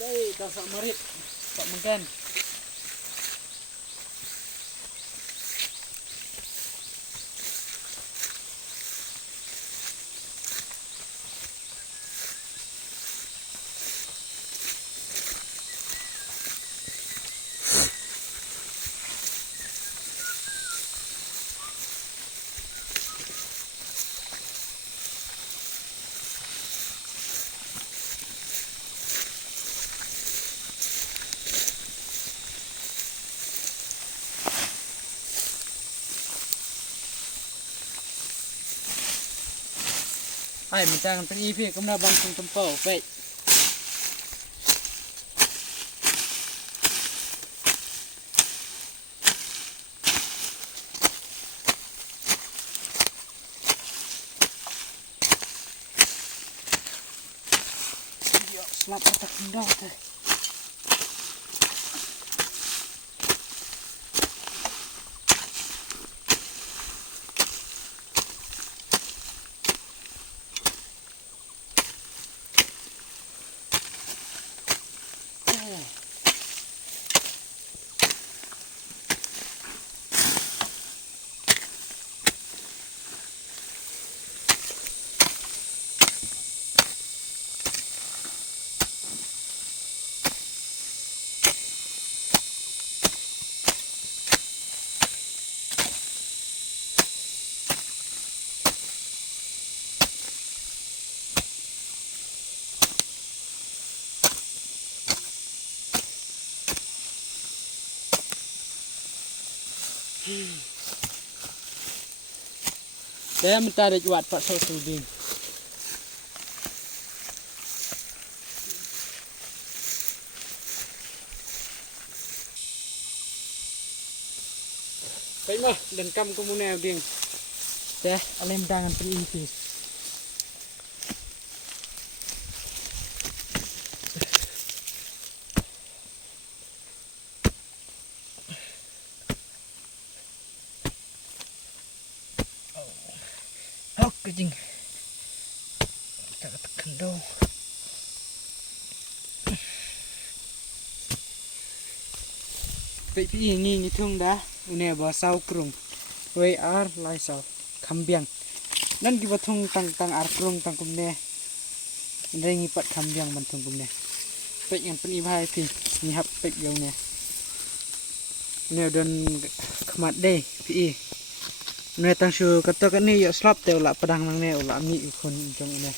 Đây, tao sợ marit, sợ mungkin. Hai, minta kan pergi pe, kamu nak bantu tempau, baik. Yo, selamat tak indah teh. Saya minta ada juat Pak Sosudin. Baik mah, dan kamu kemunai ding. Teh, alem dangan perimpis. Kucing tak tekan dong. Baby ini ngitung dah, ini bahasa krung, WR lai sau, kambiang. Dan kita tung tang ar krung tang kumne, ini ngipat kambiang bantung kumne. Baik yang pen ibahai pi, ngihap baik yang ne. Ini udah kemat deh, pi. Nè tăng sư cái tơ cái này giờ slap teo lại padang mang nè lại mị con trong này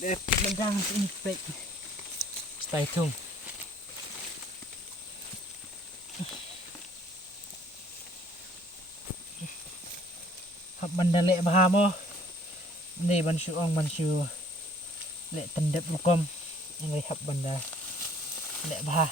đẹp bên đang in vậy stay thung hấp banda lệ bà mo này ban sư lệ tần đẹp lukom yang hấp banda lệ bà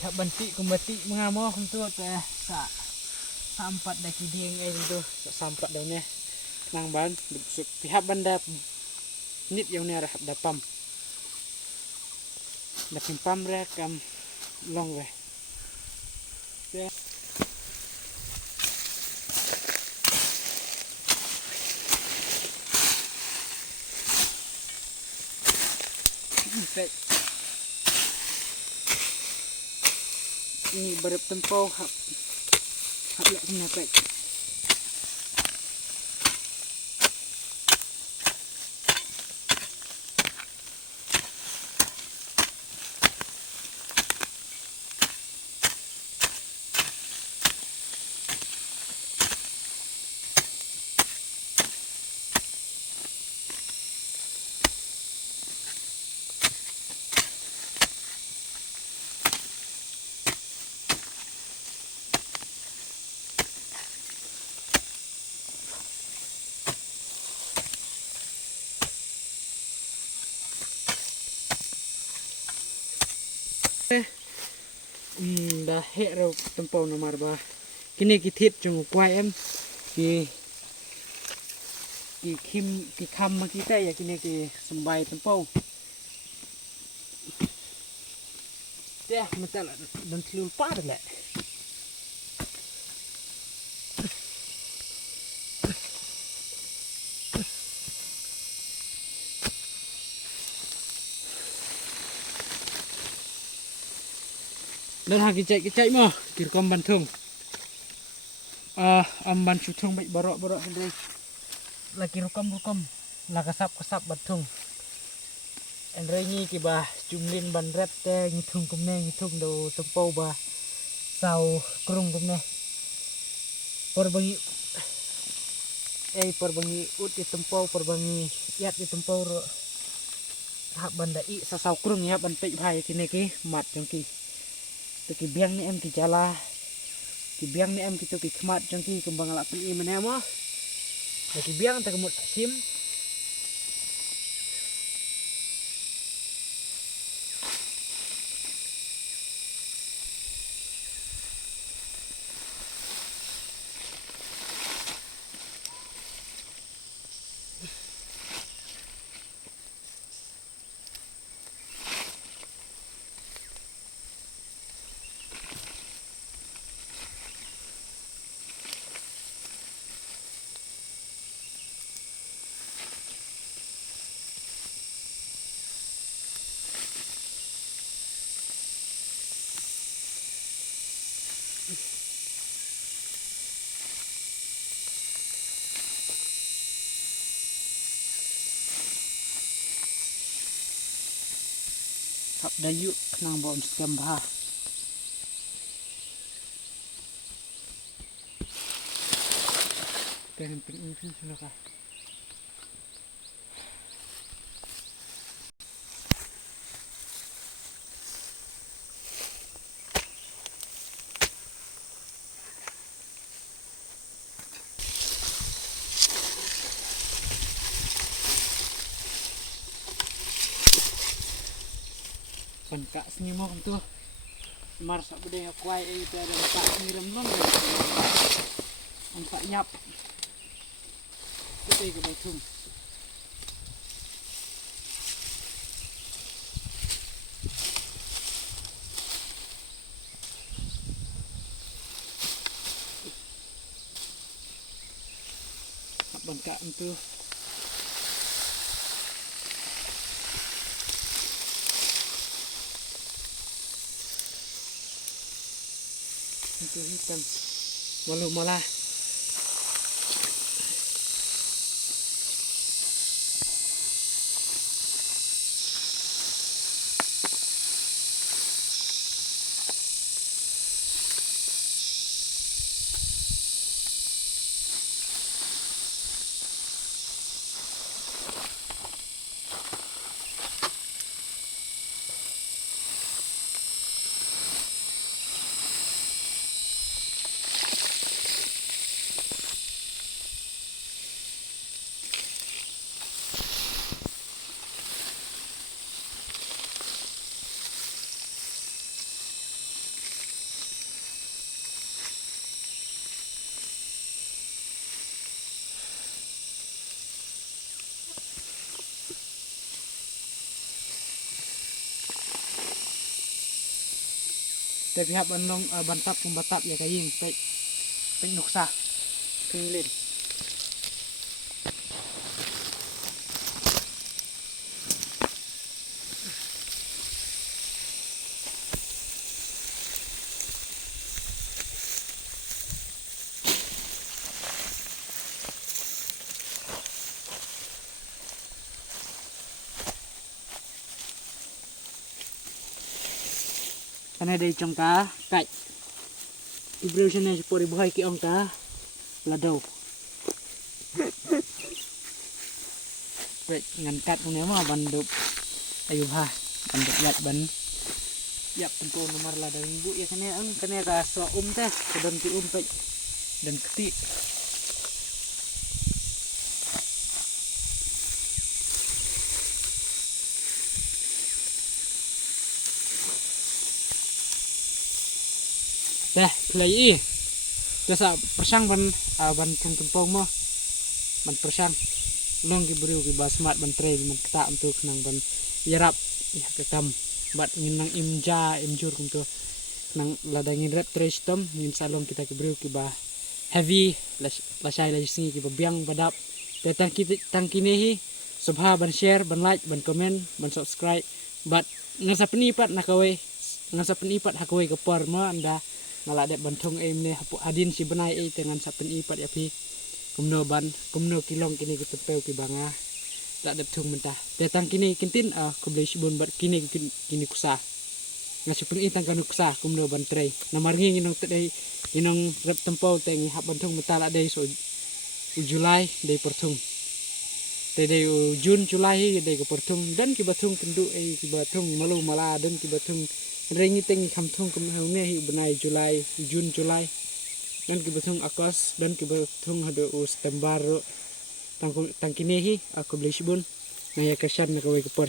tak banti kumbati mengamo untuk teh sampat dah kiding itu sampat dah ne nang ban pihak banda nit yang ne rahap dapam dapim pam rekam long we ini berap tempau hap lek kenapa Dah hek rau tempau nomor bah. Kini kita cuma kuai em ki kham kita ya kini ki sembai tempau. Dah macam dan telur par le. Dan hagi cek mah kirkom bantung. Ban sutung baik borok sendiri. Lagi rukam lah kasap bantung. Andre ni kibah jumlin ban red te ngitung kumne ngitung do tempau bah sau krung kumne. Perbangi ut di tempau perbangi iat di tempau ro. Hak banda i sa sau krung ya ban pek bhai kini ki mat jongki. Ki biang ni em ki jala ki biang ni em ki tu ki khmat jongki kembang lak pen i mane mo ki biang ta kemut sim hap dayu nang bon skem bah. Pen ini sudah kah? Kak sini mau tu mar sak bude kuai itu ada tak ngirim long tak nyap itu ke betung bangka itu hitam malu malah tapi hab anong bantap pembatap ya kaying pek nuksa pinglin karena dari congka kai ibril sini sepori buhay ki ongka ladaw baik ngangkat punya mah bandup ayo ha bandup yat ban yap tempo nomor ladaw ibu ya kene ka so teh sedang ti baik dan keti Dah play dasa persang ban tung tempong mo ban persang long ki beriu ki basmat ban tre man kata untuk nang ban yarap ya ketam bat nginang imjur kum tu nang ladangin rep tre stom ngin salong kita ki beriu ki ba heavy lasai lagi singi ki ba biang badap te tangki nehi subha ban share ban like ban comment ban subscribe bat ngasa penipat nakawai ngasa penipat hakawai ke por mo anda ngala dek bantong ne hadin si benai dengan sapen ipat ya pi kumno kilong kini kita peu ki banga tak dep tung mentah datang kini kintin ko beli sibun bat kini kusa ngasi pen itang kanu kusa kumno ban trei namarngi nginong tedai inong rep tempau teng hap bantong mentala dei so Julai dei pertung dei Jun Julai dei ko pertung dan ki batung kendu ki batung malu mala dan ki batung rengi tengi kamtung kumhaune hi benai Julai Jun Julai dan ki batung Agustus dan ki batung hado September tang kini hi aku beli sibun na ya kesan na kawai kepor